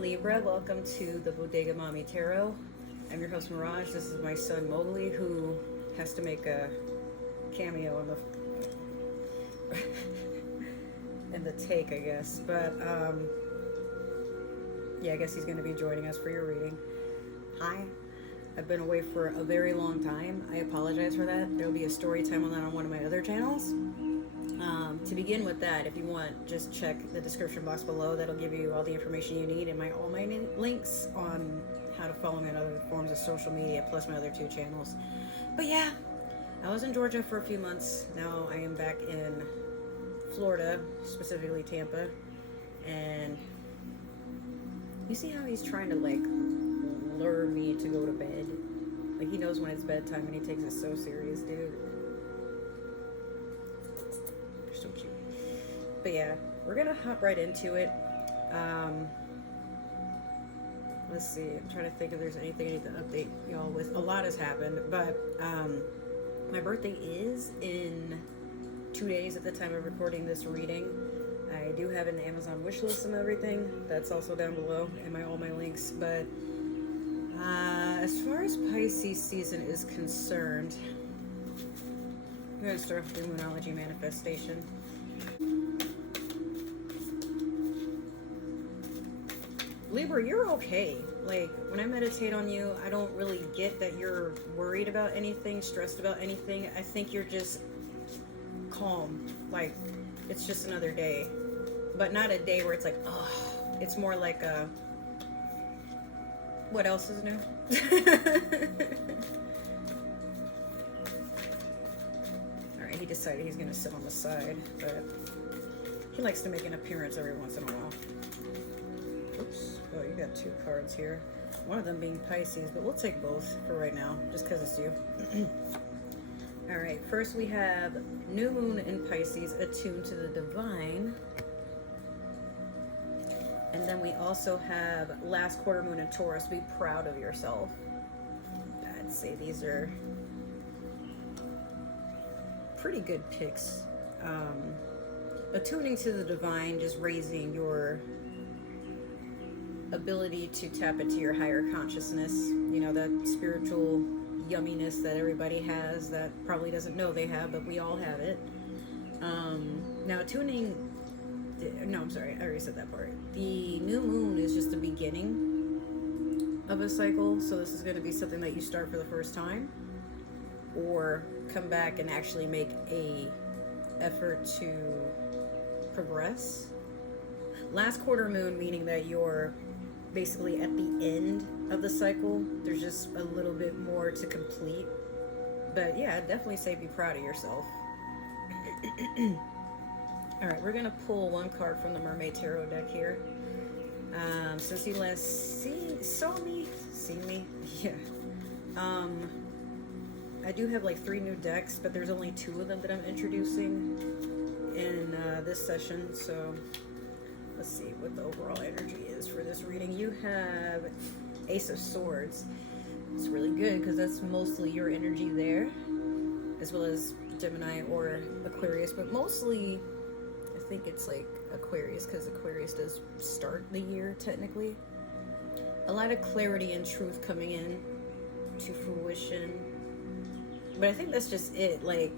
Libra, welcome to the Bodega Mamí Tarot. I'm your host Miraj. This is my son Mowgli, who has to make a cameo in the take, I guess. But yeah, I guess he's going to be joining us for your reading. Hi. I've been away for a very long time. I apologize for that. There'll be a story time on that on one of my other channels. To begin with that, if you want, just check the description box below. That'll give you all the information you need and all my links on how to follow me on other forms of social media, plus my other two channels. But yeah, I was in Georgia for a few months. Now I am back in Florida, specifically Tampa. And you see how he's trying to like lure me to go to bed? Like, he knows when it's bedtime and he takes it so serious, dude. So cute. But yeah, we're gonna hop right into it. Let's see, I'm trying to think if there's anything I need to update y'all with. A lot has happened, but my birthday is in 2 days at the time of recording this reading. I do have an Amazon wish list and everything. That's also down below in all my links. But as far as Pisces season is concerned, I'm going to start with the Moonology manifestation. Libra, you're okay. Like, when I meditate on you, I don't really get that you're worried about anything, stressed about anything. I think you're just calm. Like, it's just another day. But not a day where it's like, oh, it's more like a, what else is new? Alright, he decided he's going to sit on the side, but he likes to make an appearance every once in a while. Oops. Oh, you got two cards here. One of them being Pisces, but we'll take both for right now, just because it's you. Alright, first we have New Moon in Pisces, attuned to the Divine. And then we also have last quarter moon in Taurus, be proud of yourself. I'd say these are pretty good picks. Attuning to the divine, just raising your ability to tap into your higher consciousness. You know, that spiritual yumminess that everybody has that probably doesn't know they have, but we all have it. Now attuning... No, I'm sorry, I already said that part. The new moon is just the beginning of a cycle, so this is going to be something that you start for the first time, or come back and actually make a effort to progress. Last quarter moon, meaning that you're basically at the end of the cycle. There's just a little bit more to complete. But yeah, I'd definitely say be proud of yourself. Alright, we're going to pull one card from the Mermaid Tarot deck here. Since you last seen me? Yeah. I do have like 3 new decks, but there's only 2 of them that I'm introducing in this session. So let's see what the overall energy is for this reading. You have Ace of Swords. It's really good because that's mostly your energy there, as well as Gemini or Aquarius, but mostly I think it's like Aquarius, because Aquarius does start the year technically. A lot of clarity and truth coming in to fruition. But I think that's just it. Like,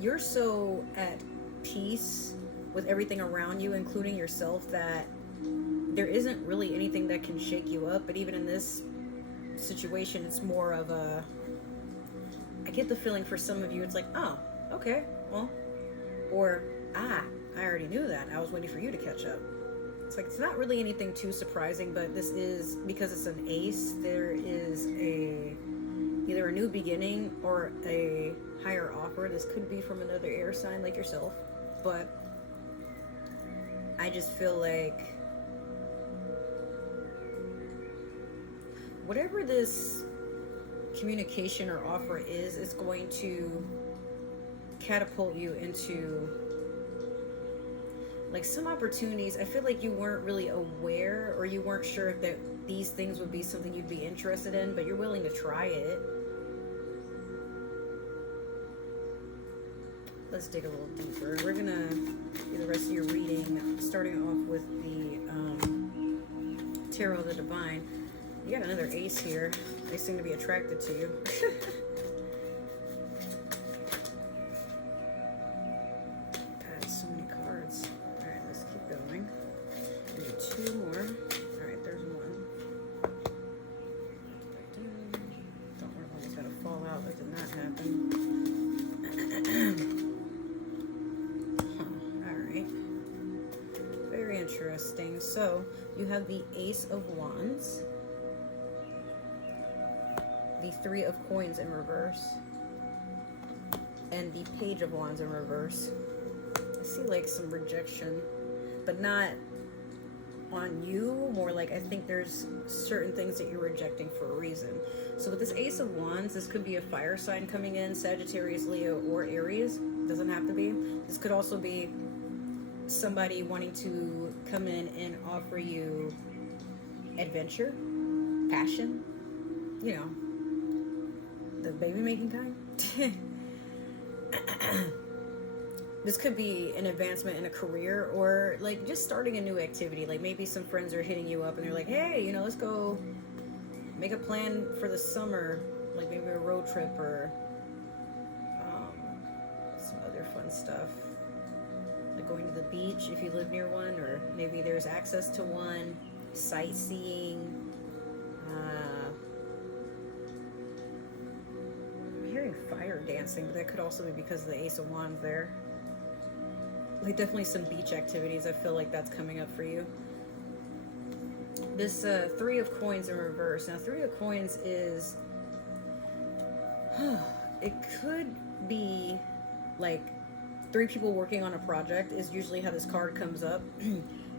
you're so at peace with everything around you, including yourself, that there isn't really anything that can shake you up. But even in this situation, it's more of a, I get the feeling for some of you, it's like, oh, okay, well, or, I already knew that. I was waiting for you to catch up. It's like, it's not really anything too surprising, but this is, because it's an ace, there is either a new beginning or a higher offer. This could be from another air sign like yourself, but I just feel like whatever this communication or offer is, it's going to catapult you into like some opportunities. I feel like you weren't really aware, or you weren't sure if that these things would be something you'd be interested in, but you're willing to try it. Let's dig a little deeper. We're gonna do the rest of your reading, starting off with the Tarot of the Divine. You got another ace here. They seem to be attracted to you. God, so many cards. Alright, let's keep going. We need 2 more. Alright, there's 1. Don't worry, one's gonna fall out. That did not happen. Alright. Very interesting. So, you have the Ace of Wands, the 3 of Coins in reverse, and the Page of Wands in reverse. I see like some rejection, but not on you, more like I think there's certain things that you're rejecting for a reason. So with this Ace of Wands, this could be a fire sign coming in, Sagittarius, Leo, or Aries. Doesn't have to be. This could also be somebody wanting to come in and offer you adventure, passion, you know, the baby making kind. This could be an advancement in a career, or like just starting a new activity. Like maybe some friends are hitting you up and they're like, hey, you know, let's go make a plan for the summer, like maybe a road trip or some other fun stuff. Like going to the beach if you live near one, or maybe there's access to one, sightseeing. I'm hearing fire dancing, but that could also be because of the Ace of Wands there. Like definitely some beach activities. I feel like that's coming up for you. This 3 of Coins in reverse. Now 3 of Coins is, it could be like 3 people working on a project is usually how this card comes up.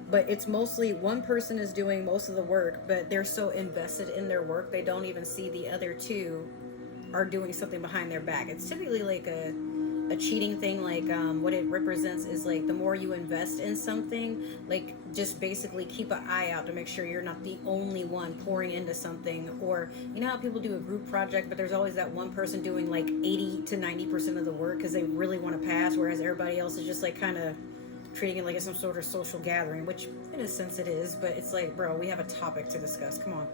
But it's mostly one person is doing most of the work, but they're so invested in their work they don't even see the other 2 are doing something behind their back. It's typically like a cheating thing. Like what it represents is like the more you invest in something, like just basically keep an eye out to make sure you're not the only one pouring into something. Or you know how people do a group project, but there's always that one person doing like 80 to 90% of the work because they really want to pass, whereas everybody else is just like kind of treating it like it's some sort of social gathering, which in a sense it is, but it's like, bro, we have a topic to discuss, come on.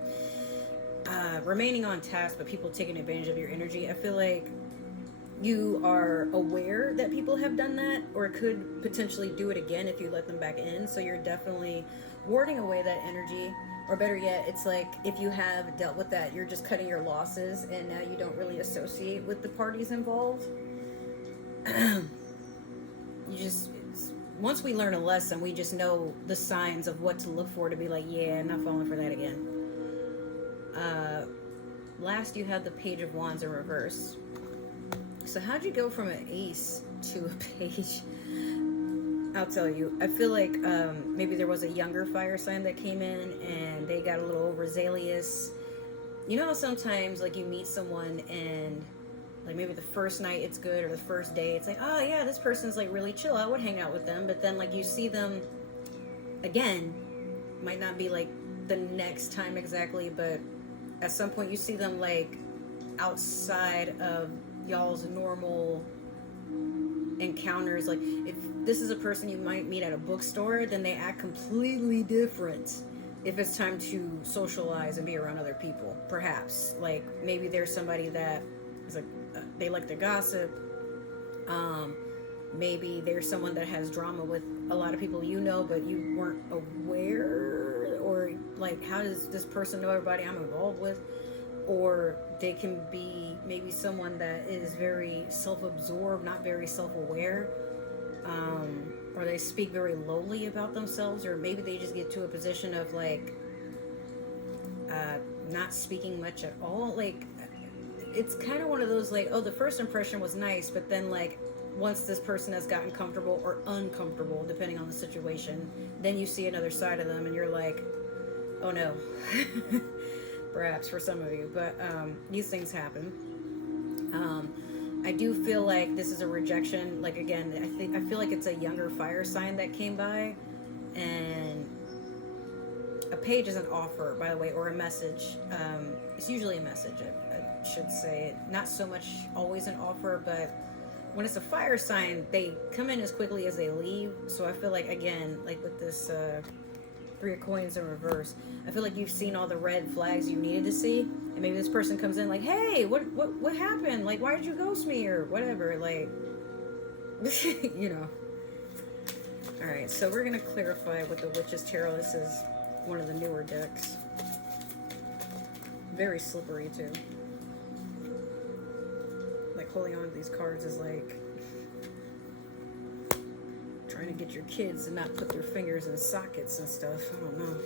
Remaining on task, but people taking advantage of your energy. I feel like you are aware that people have done that, or could potentially do it again if you let them back in. So you're definitely warding away that energy. Or better yet, it's like if you have dealt with that, you're just cutting your losses, and now you don't really associate with the parties involved. Once we learn a lesson, we just know the signs of what to look for to be like, yeah, I'm not falling for that again. Last, you had the Page of Wands in reverse. So how'd you go from an ace to a page? I'll tell you. I feel like maybe there was a younger fire sign that came in and they got a little overzealous. You know how sometimes like you meet someone and like maybe the first night it's good, or the first day it's like, oh yeah, this person's like really chill, I would hang out with them. But then like you see them again, might not be like the next time exactly, but at some point you see them like outside of y'all's normal encounters. Like if this is a person you might meet at a bookstore, then they act completely different if it's time to socialize and be around other people. Perhaps like maybe there's somebody that is like they like to gossip. Maybe there's someone that has drama with a lot of people you know, but you weren't aware, or like how does this person know everybody I'm involved with? Or they can be maybe someone that is very self-absorbed, not very self-aware, or they speak very lowly about themselves, or maybe they just get to a position of like not speaking much at all. Like it's kind of one of those like, oh, the first impression was nice, but then like once this person has gotten comfortable or uncomfortable, depending on the situation, then you see another side of them and you're like, oh no. Perhaps for some of you, but these things happen. I do feel like this is a rejection. Like again, I feel like it's a younger fire sign that came by, and a page is an offer, by the way, or a message. It's usually a message, I should say. Not so much always an offer, but when it's a fire sign, they come in as quickly as they leave. So I feel like, again, like with this Three of Coins in reverse. I feel like you've seen all the red flags you needed to see, and maybe this person comes in like, hey, what happened? Like, why did you ghost me or whatever? Like, you know. All right, so we're gonna clarify with the Witch's Tarot. This is one of the newer decks. Very slippery too. Like holding on to these cards is like trying to get your kids to not put their fingers in sockets and stuff. I don't know.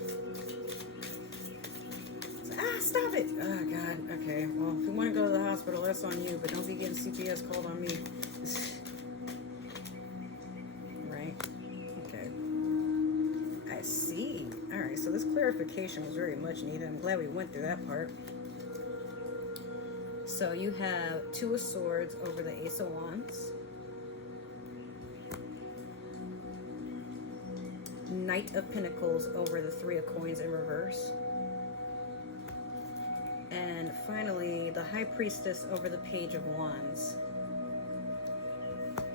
Stop it! Oh, God. Okay, well, if you want to go to the hospital, that's on you, but don't be getting CPS called on me. Right? Okay. I see. Alright, so this clarification was very much needed. I'm glad we went through that part. So you have Two of Swords over the Ace of Wands. Knight of Pentacles over the Three of Coins in reverse. And finally, the High Priestess over the Page of Wands.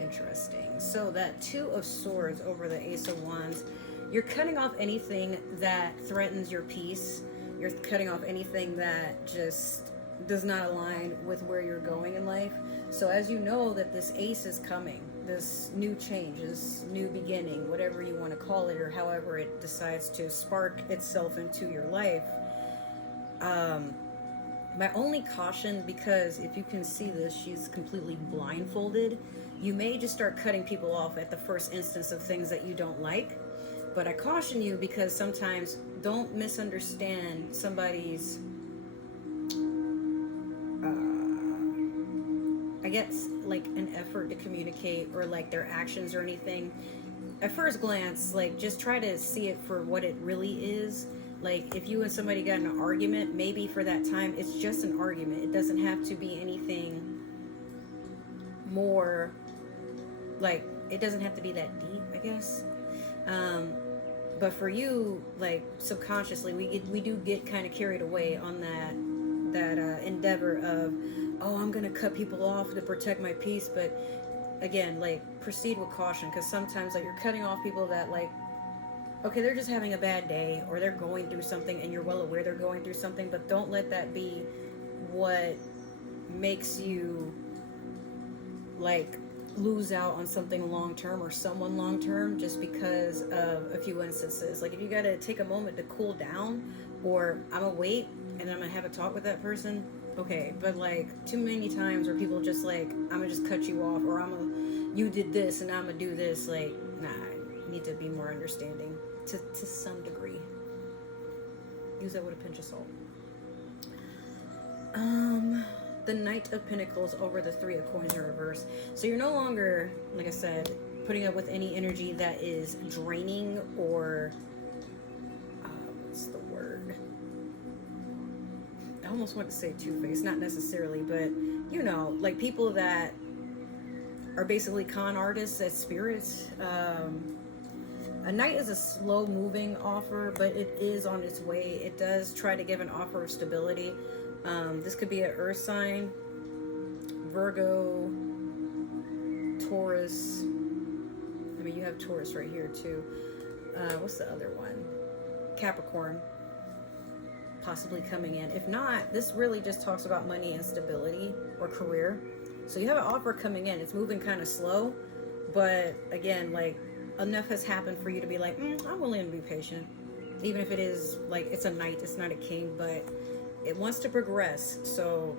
Interesting. So that Two of Swords over the Ace of Wands, you're cutting off anything that threatens your peace. You're cutting off anything that just does not align with where you're going in life. So as you know that this ace is coming, this new change, this new beginning, whatever you want to call it, or however it decides to spark itself into your life, my only caution, because if you can see this, she's completely blindfolded, you may just start cutting people off at the first instance of things that you don't like. But I caution you because sometimes don't misunderstand somebody's I guess like an effort to communicate or like their actions or anything. At first glance, like just try to see it for what it really is. Like if you and somebody got in an argument, maybe for that time it's just an argument. It doesn't have to be anything more, like it doesn't have to be that deep, I guess. But for you, like subconsciously, we do get kind of carried away on that endeavor of, oh, I'm gonna cut people off to protect my peace. But again, like proceed with caution, because sometimes like you're cutting off people that like, okay, they're just having a bad day or they're going through something, and you're well aware they're going through something, but don't let that be what makes you like lose out on something long term or someone long term just because of a few instances. Like if you gotta take a moment to cool down, or I'm gonna wait and I'm gonna have a talk with that person, okay, but like too many times where people just like, I'm gonna just cut you off, or you did this and I'm gonna do this, like, nah, I need to be more understanding to some degree. Use that with a pinch of salt. The Knight of Pentacles over the Three of Coins in reverse. So you're no longer, like I said, putting up with any energy that is draining or what's the word? I almost want to say two-faced, not necessarily, but you know, like people that are basically con artists as spirits. A knight is a slow-moving offer, but it is on its way. It does try to give an offer of stability. This could be an earth sign, Virgo, Taurus. I mean, you have Taurus right here too. What's the other one? Capricorn, possibly coming in. If not, this really just talks about money and stability or career. So you have an offer coming in. It's moving kind of slow, but again, like enough has happened for you to be like, I'm willing to be patient. Even if it is like, it's a knight, it's not a king, but it wants to progress. So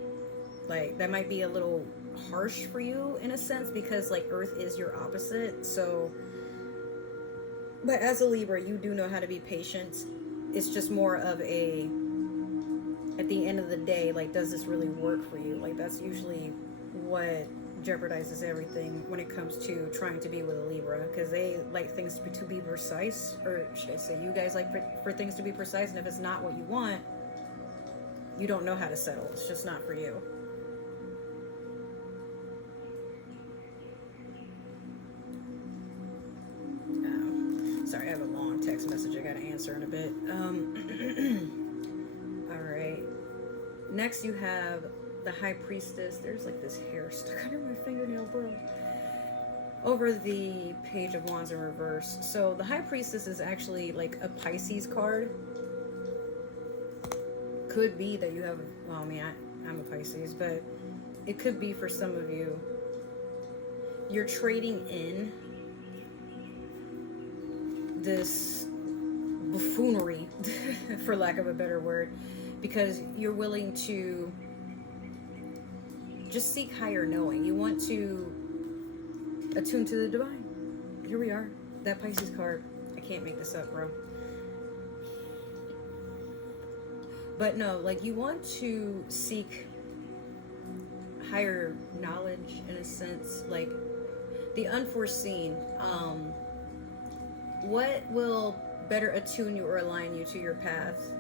like that might be a little harsh for you in a sense, because like Earth is your opposite. So, but as a Libra, you do know how to be patient. It's just more of a, at the end of the day, like, does this really work for you? Like that's usually what jeopardizes everything when it comes to trying to be with a Libra, because they like things to be precise, or should I say you guys like for things to be precise, and if it's not what you want, you don't know how to settle. It's just not for you. Sorry, I have a long text message I gotta answer in a bit. All right. Next you have the High Priestess. There's like this hair stuck under my fingernail, bro. over the Page of Wands in reverse. So the High Priestess is actually like a Pisces card. Could be that you have, well, I mean, I'm a Pisces, but it could be for some of you, you're trading in this buffoonery, for lack of a better word, because you're willing to just seek higher knowing. You want to attune to the divine. Here we are, that Pisces card. I can't make this up, bro. But no, like, you want to seek higher knowledge in a sense, like the unforeseen. What will better attune you or align you to your path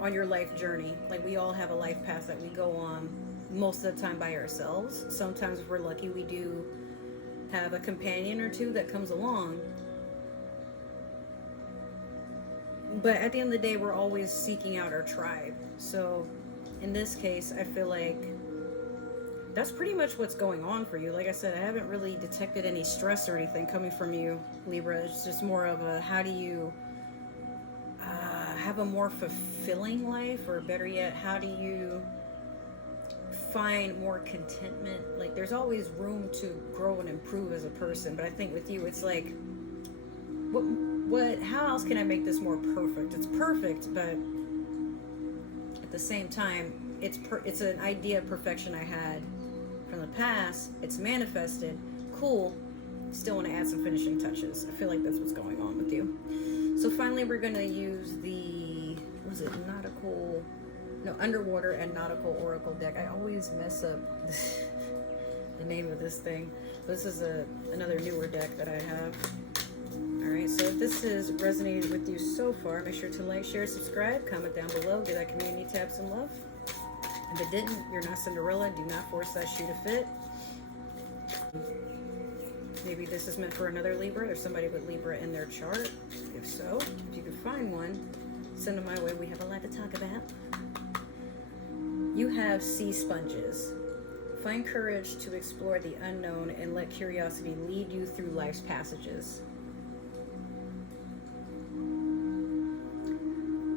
on your life journey? Like, we all have a life path that we go on most of the time by ourselves. Sometimes if we're lucky, we do have a companion or two that comes along. But at the end of the day, we're always seeking out our tribe. So in this case, I feel like that's pretty much what's going on for you. Like I said, I haven't really detected any stress or anything coming from you, Libra. It's just more of a, how do you have a more fulfilling life? Or better yet, how do you find more contentment? Like, there's always room to grow and improve as a person. But I think with you, it's like, how else can I make this more perfect? It's perfect, but at the same time, it's an idea of perfection I had from the past. It's manifested. Cool. Still want to add some finishing touches. I feel like that's what's going on with you. So finally, we're going to use the, Underwater and Nautical Oracle deck. I always mess up the name of this thing. This is another newer deck that I have. Alright, so if this has resonated with you so far, make sure to like, share, subscribe, comment down below, give that community tab some love. If it didn't, you're not Cinderella. Do not force that shoe to fit. Maybe this is meant for another Libra or somebody with Libra in their chart. If so, if you can find one, send them my way. We have a lot to talk about. You have sea sponges. Find courage to explore the unknown and let curiosity lead you through life's passages.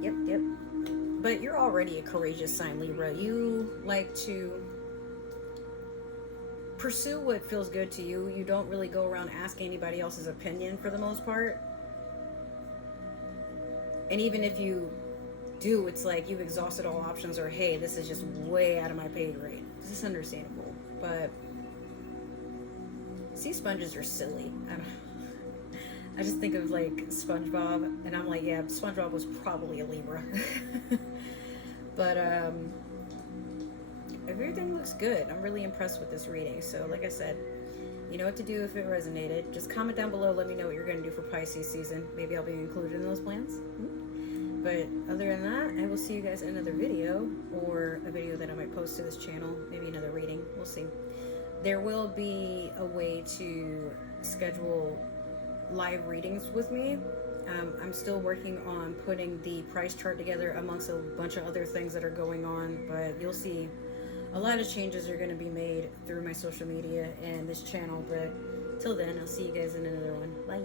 Yep. But you're already a courageous sign, Libra. You like to pursue what feels good to you. You don't really go around asking anybody else's opinion for the most part. And even if you do, it's like you've exhausted all options, or hey, this is just way out of my pay grade. This is understandable. But sea sponges are silly. I just think of like SpongeBob, and I'm like, yeah, SpongeBob was probably a Libra. But everything looks good. I'm really impressed with this reading. So like I said, you know what to do if it resonated. Just comment down below. Let me know what you're going to do for Pisces season. Maybe I'll be included in those plans. But other than that, I will see you guys in another video, or a video that I might post to this channel. Maybe another reading. We'll see. There will be a way to schedule live readings with me. I'm still working on putting the price chart together amongst a bunch of other things that are going on, but you'll see a lot of changes are going to be made through my social media and this channel. But till then, I'll see you guys in another one. Bye.